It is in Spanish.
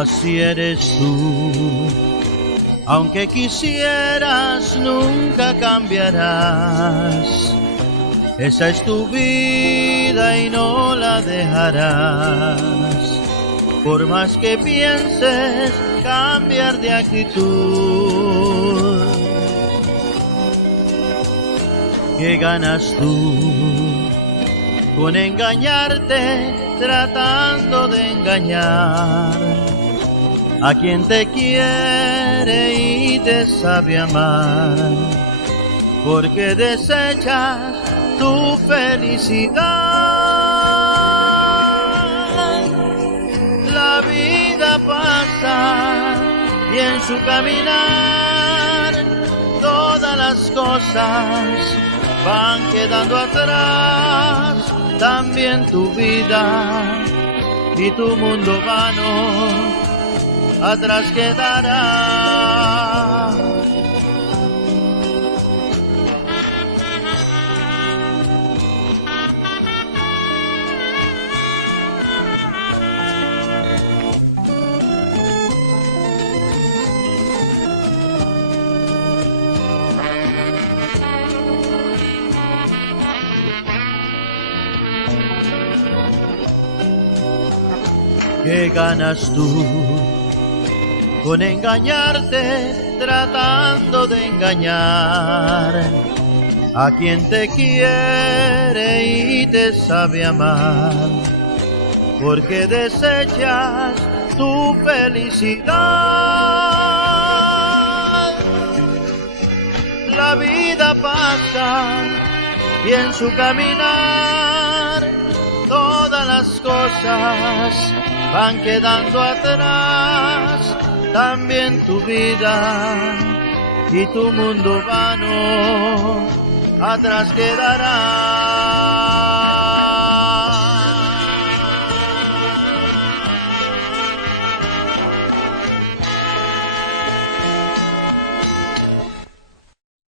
Así eres tú, aunque quisieras nunca cambiarás. Esa es tu vida y no la dejarás. Por más que pienses cambiar de actitud, ¿qué ganas tú con engañarte, tratando de engañar a quien te quiere y te sabe amar? Porque desechas tu felicidad. La vida pasa y en su caminar todas las cosas van quedando atrás. También tu vida y tu mundo vano atrás quedará. ¿Qué ganas tú con engañarte, tratando de engañar a quien te quiere y te sabe amar? Porque desechas tu felicidad. La vida pasa y en su caminar todas las cosas van quedando atrás. También tu vida y tu mundo vano atrás quedará.